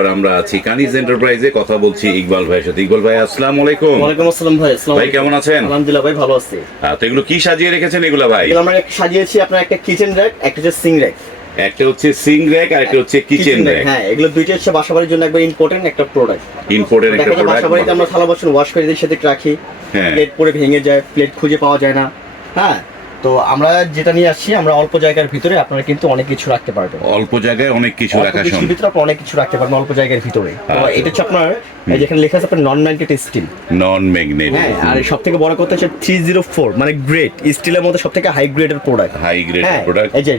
আর আমরা আছি কানিজ এন্টারপ্রাইজে কথা বলছি ইকবাল ভাইয়ের সাথে। ইকবাল ভাই আসসালামু আলাইকুম। ওয়ালাইকুম আসসালাম ভাই আসসালাম ভাই কেমন আছেন? আলহামদুলিল্লাহ ভাই ভালো আছি। তো এগুলো কি সাজিয়ে রেখেছেন এগুলা ভাই? এগুলো আমরা সাজিয়েছি আপনার একটা কিচেন র্যাক একটা হচ্ছে সিং র্যাক একটা হচ্ছে সিং র্যাক আর একটা হচ্ছে কিচেন র্যাক হ্যাঁ এগুলো দুইটা হচ্ছে বাসাবাড়ির জন্য একবার ইম্পর্টেন্ট একটা প্রোডাক্ট ইম্পোর্টের একটা যায় বাসাবাড়িতে আমরা থালা বাসন ওয়াশ করে দিই সাথে রাখি। হ্যাঁ। প্লেট পরে ভেঙে যায় প্লেট খুঁজে পাওয়া যায় না। হ্যাঁ তো আমরা যেটা নিয়ে আসছি আমরা অল্প জায়গার ভিতরে আপনারা কিন্তু অনেক কিছু রাখতে পারবেন। অল্প জায়গায় অনেক কিছু রাখা সম্ভব। ভিতরে আপনি অনেক কিছু রাখতে পারবেন অল্প জায়গার ভিতরে। আচ্ছা। এটা হচ্ছে আপনার এই যেখানে লেখা আছে আপনার non magnet steel non magnet হ্যাঁ আর সব থেকে বড় কথা হচ্ছে থ্রি জিরো ফোর মানে গ্রেড স্টিলের মধ্যে সব থেকে হাই গ্রেডের প্রোডাক্ট হাই গ্রেড হ্যাঁ প্রোডাক্ট এই যে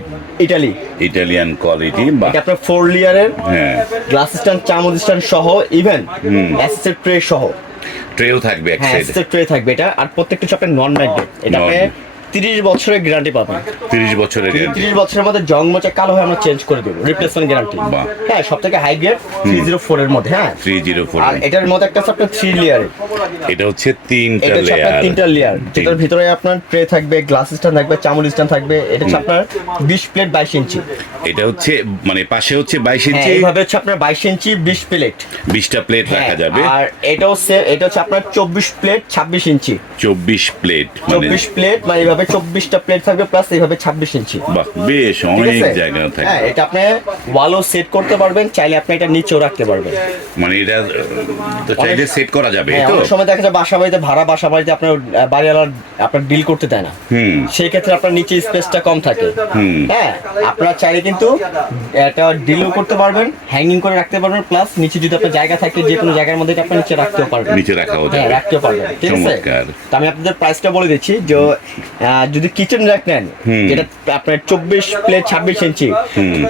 ইটালি ইটালিয়ান কোয়ালিটি বা এটা আপনার ফোর লিয়ারের হ্যাঁ। গ্লাস স্ট্যান্ড চামচ স্ট্যান্ড সহ ইভেন অ্যাসেসের ট্রে সহ। ট্রেও থাকবে এক হ্যাঁ সাইডে অ্যাসেসের ট্রে থাকবে এটা। আর প্রত্যেকটা হচ্ছে আপনার নন ম্যাগনেট এটা আপনি তিরিশ বছরের গ্যারান্টি পাবেন। 30 বছরের গ্যারান্টি তিরিশ বছরের মধ্যে জং মোচা কালো হয়ে আমরা চেঞ্জ করে দেবো রিপ্লেসমেন্ট গ্যারান্টি হ্যাঁ সব থেকে high grade three zero four এর মধ্যে হ্যাঁ। 304 আর এটার মধ্যে একটা আপনার থ্রি লেয়ারের এটা হচ্ছে তিনটা এটা লেয়ার তিনটা লেয়ার যেটার ভিতরে আপনার ট্রে থাকবে গ্লাস স্ট্যান্ড থাকবে চামচ স্ট্যান্ড থাকবে এটা হচ্ছে আপনার বিশ প্লেট বাইশ ইঞ্চি। এটা হচ্ছে মানে পাশে হচ্ছে 22 হ্যাঁ ইঞ্চি। এইভাবে হচ্ছে আপনার বাইশ ইঞ্চি বিশ প্লেট 20টা প্লেট রাখা হ্যাঁ, যাবে। আর এটা হচ্ছে এটা হচ্ছে আপনার চব্বিশ প্লেট ছাব্বিশ ইঞ্চি। 24 প্লেট মানে চব্বিশ প্লেট মানে এইভাবে চব্বিশটা প্লেট থাকবে প্লাস এইভাবে ছাব্বিশ ইঞ্চি বেশ অনেক? জায়গা হ্যাঁ এটা আপনি ওয়ালও সেট করতে পারবেন চাইলে আপনি এটা নিচেও রাখতে পারবেন। মানে এটা তো চাইলে সেট করা যাবে হ্যাঁ তো? অনেক সময় দেখা যায় বাসা বাড়িতে ভাড়া বাসা বাড়িতে আপনার আহ, বাড়িওয়ালার আপনার ডিল করতে দেয় না। হুম। সেই ক্ষেত্রে আপনার নিচে স্পেসটা কম থাকে। হ্যাঁ আপনারা চাইলে কিন্তু এটা ডিলও করতে পারবেন হ্যাঙ্গিং করে রাখতে পারবেন প্লাস নিচে যদি আপনার জায়গা থাকে যে কোনো জায়গার মধ্যে এটা আপনি নিচে রাখতেও পারবেন। নিচে রাখাও হ্যাঁ যাবে। রাখতে পারবেন ঠিক আছে? আমি আপনাদের প্রাইসটা বলে দিচ্ছি যে যদি কিচেন র্যাক নেন। যেটা আপনার চব্বিশ প্লেট ছাব্বিশ ইঞ্চি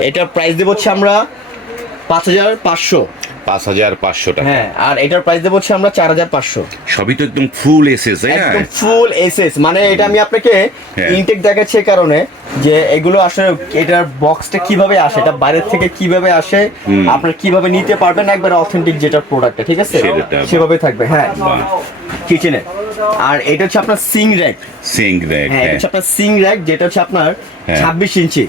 এটার প্রাইস দেবো হচ্ছে আমরা পাঁচ হাজার পাঁচশো। পাঁচ হাজার পাঁচশো টাকা। হ্যাঁ আর এটার প্রাইস দেবো হচ্ছে আমরা চার হাজার পাঁচশো। সবই তো একদম ফুল হ্যাঁ একদম ফুল এসএস মানে এটা আমি আপনাকে হ্যাঁ। ইনটেক দেখাচ্ছি এই কারণে যে এগুলো আসলে এটার বক্সটা কীভাবে আসে এটা বাইরের থেকে কীভাবে আসে আপনারা কীভাবে নিতে পারবেন একবার অথেন্টিক যেটা প্রোডাক্টটা ঠিক আছে? সেভাবে থাকবে হ্যাঁ। কিচেনে আর এটা হচ্ছে আপনার সিং র্যাক। সিং র্যাক হ্যাঁ এটা হ্যাঁ। হচ্ছে আপনার সিং র্যাক যেটা হচ্ছে আপনার হ্যাঁ। ছাব্বিশ ইঞ্চি।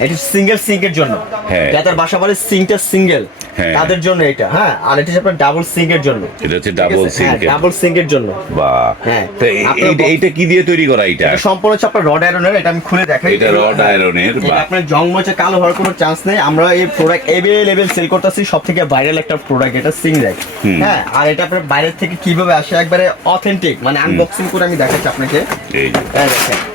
এটা সিঙ্গেল সিঙ্কের জন্য। হ্যাঁ। যাদের বাসা বাড়ির সিঙ্কটা সিঙ্গেল হ্যাঁ। তাদের জন্য এটা। হ্যাঁ আর এটা আপনার ডাবল সিঙ্কের জন্য। এটা হচ্ছে ডাবল সিঙ্ক ডাবল সিঙ্কের জন্য। বাহ। হ্যাঁ। তো এইটা- কি দিয়ে তৈরি করা এটা সম্পূর্ণ হচ্ছে আপনার রড আয়রনের এটা আমি খুলে দেখাই। এটা রড আয়রনের বাহ। আপনার জং মচে কালো হওয়ার কোনো চান্স নেই। আমরা এই প্রোডাক্ট এভেলেবেল সেল করতেছি সব থেকে ভাইরাল একটা প্রোডাক্ট এটা সিং র্যাক হ্যাঁ আর এটা আপনার বাইরের থেকে কীভাবে আসে? একবারে অথেন্টিক মানে আনবক্সিং করে আমি দেখাচ্ছি আপনাকে। এই দেখেন।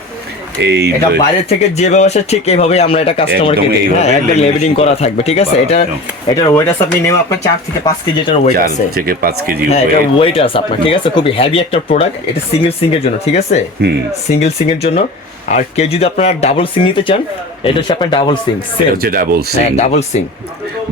এই এটা বাইরে থেকে যে ব্যবসা ঠিক এইভাবে আমরা এটা কাস্টমারকে দিই। হ্যাঁ একদম লেবেলিং করা। থাকবে ঠিক আছে? এটা। এটার ওয়েট আছে আপনি নেমে আপনার চার থেকে পাঁচ কেজি এটার ওয়েট আছে আছে। থেকে পাঁচ কেজি হ্যাঁ এটা ওয়েট আছে আপনার ঠিক আছে? খুবই হেভি একটা প্রোডাক্ট এটা সিঙ্গেল সিঙ্গেল জন্য ঠিক আছে? হুম। সিঙ্গেল সিঙ্গের জন্য। আর কেউ যদি আপনার ডাবল সিং নিতে চান এটা হচ্ছে আপনার ডাবল সিং হচ্ছে ডাবল হ্যাঁ ডাবল সিং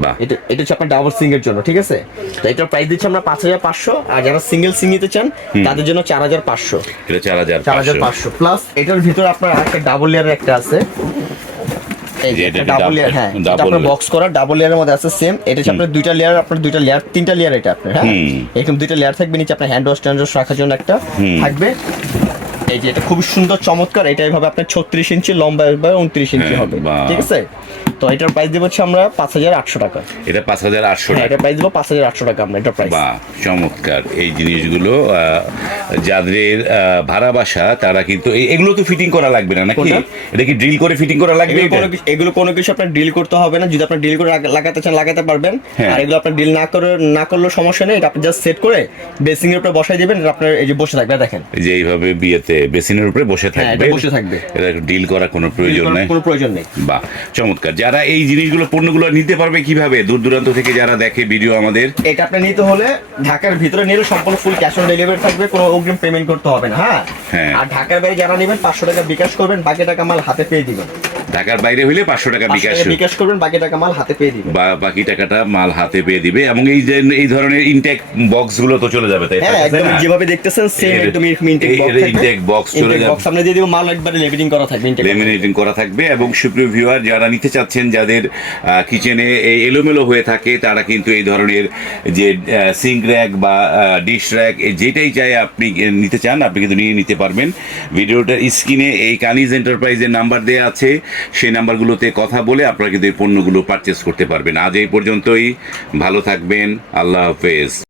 বাহ। এটা এটা হচ্ছে আপনার ডাবল সিং এর জন্য ঠিক আছে? তো এটার প্রাইস দিচ্ছি আমরা পাঁচ হাজার পাঁচশো আর যারা সিঙ্গেল সিং নিতে চান তাদের জন্য চার হাজার পাঁচশো। এটা চার হাজার চার হাজার পাঁচশো। প্লাস এটার ভিতরে আপনার একটা ডাবল লেয়ারের একটা আছে। এটা ডাবল লেয়ার হ্যাঁ এটা আপনার বক্স করা ডাবল লেয়ারের মধ্যে আছে সেম এটা হচ্ছে আপনার দুইটা লেয়ার আপনার দুইটা লেয়ার তিনটা লেয়ার এটা আপনার হ্যাঁ? এরকম দুইটা লেয়ার থাকবে নিচে আপনার হ্যান্ড ওয়াশ ট্যান্ড রাখার জন্য একটা থাকবে। এই যে এটা খুব সুন্দর চমৎকার। এটা এভাবে আপনার ছত্রিশ ইঞ্চি লম্বা উনত্রিশ ইঞ্চি হ্যাঁ, হবে। ঠিক আছে? তো এটার প্রাইস দেবো হচ্ছে আমরা পাঁচ হাজার আটশো টাকা। এটা পাঁচ হাজার আটশো হ্যাঁ টাকা। এটা প্রাইস দেবো পাঁচ হাজার আটশো টাকা আমরা এটা প্রাইস বা চমৎকার। এই জিনিসগুলো যাদের ভাড়া বাসা তারা কিন্তু এগুলো তো ফিটিং করা লাগবে না নাকি? এটা কি ড্রিল করে ফিটিং করা লাগবে এগুলো কোনো কিছু- আপনার ডিল করতে হবে না। যদি আপনার ডিল করে লাগাতে চান লাগাতে পারবেন। হ্যাঁ। আর এগুলো আপনার ডিল না করে না করলেও সমস্যা নেই। এটা আপনি জাস্ট সেট করে বেসিং এর উপরে বসাই দিবেন। আপনার এই যে বসে থাকবে দেখেন। যে এইভাবে বিয়েতে বেসিনের উপরে বসে হ্যাঁ, থাকবে। বসে থাকবে। এটা ডিল করার কোনো প্রয়োজন নেই। কোনো প্রয়োজন নেই। বাহ চমৎকার। যারা এই জিনিসগুলো পণ্যগুলো নিতে পারবে কীভাবে? দূর দূরান্ত থেকে যারা দেখে ভিডিও আমাদের। এটা আপনি নিতে হলে ঢাকার ভিতরে নিলে সম্পূর্ণ ফুল ক্যাশ অন ডেলিভারি থাকবে কোনো অগ্রিম পেমেন্ট করতে হবে না হ্যাঁ? হ্যাঁ। আর ঢাকার বাইরে যারা নেবেন পাঁচশো টাকা বিকাশ করবেন বাকি টাকা মাল হাতে পেয়ে দিবেন ঢাকার বাইরে হইলে পাঁচশো টাকা বিকাশ বিকাশ করবেন বাকি টাকা মাল হাতে পেয়ে দিবেন। বা বাকি টাকাটা মাল হাতে পেয়ে দিবে এবং এই যে এই ধরনের ইনটেক বক্সগুলো তো চলে যাবে তাই হ্যাঁ একদম যেভাবে দেখতেছেন সেম একদম এরকম ইনটেক বক্স intake box চলে যাবে। বক্স সামনে দিয়ে দিব মাল একবারে লেবেলিং করা থাকবে box। লেমিনেটিং করা থাকবে এবং সুপ্রিয় ভিউয়ার যারা নিতে চাচ্ছেন যাদের কিচেনে এই এলোমেলো হয়ে থাকে তারা কিন্তু এই ধরনের যে সিঙ্ক র্যাক বা ডিশ র্যাক যেটাই চাই আপনি নিতে চান আপনি কিন্তু নিয়ে নিতে পারবেন। ভিডিওটার স্ক্রিনে এই কানিজ এন্টারপ্রাইজের নাম্বার দেওয়া আছে। সেই নাম্বারগুলোতে কথা বলে আপনারা কিন্তু এই পণ্যগুলো পারচেস করতে পারবেন। আজ এই পর্যন্তই। ভালো থাকবেন। আল্লাহ হাফেজ।